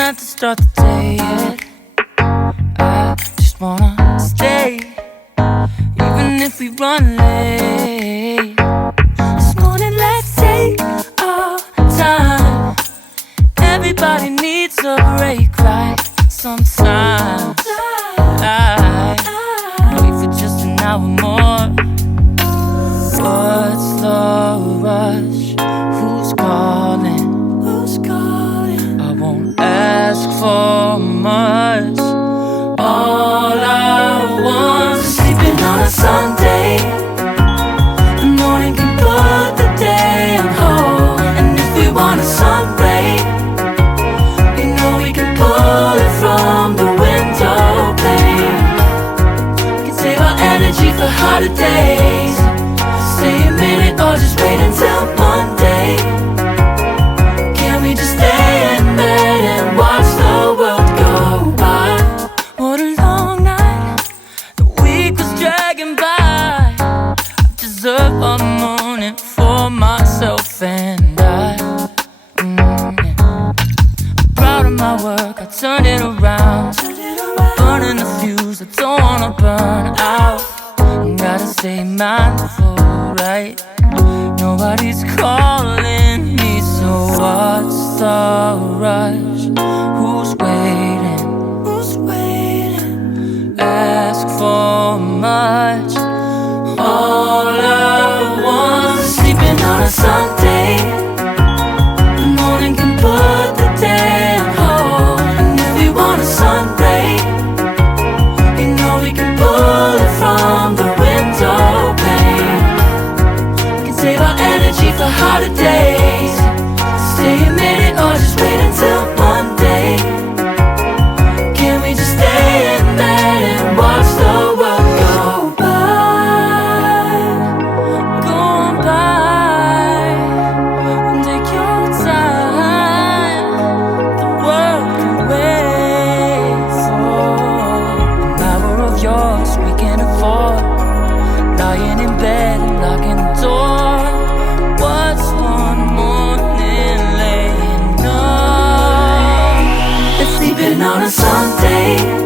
Have to start the day yet. I just wanna stay, even if we run late. This morning, let's take our time. Everybody needs a break, right? Sometimes I wait for just an hour more. What's the rush? Who's calling? I won't ask for much. All I want is sleeping on a Sunday. The morning can put the day on hold. And if we want a sun ray, we know we can pull it from the window pane. We can save our energy for harder days. Stay a minute or just wait until Monday. Can we just stay in bed and watch the world go by? What a long night, the week was dragging by. I deserve a morning for myself and I. I'm proud of my work, I turned it around. I'm burning the fuse, I don't wanna burn out. Gotta stay mindful, right? Nobody's calling me, so what's the rush? Who's waiting? Ask for much. All I want is sleeping on a Sunday. The morning can put the day on hold. And if we want a sun ray, you know we can pull it from the window pane. We can save our energy for harder days. Stay a minute or just wait until Monday. Can we just stay in bed and watch the world go by? Go on by, take your time. The world can wait for an hour of yours we can afford. Lying in bed and locking the door. What's one morning laying up? It's sleeping on a Sunday.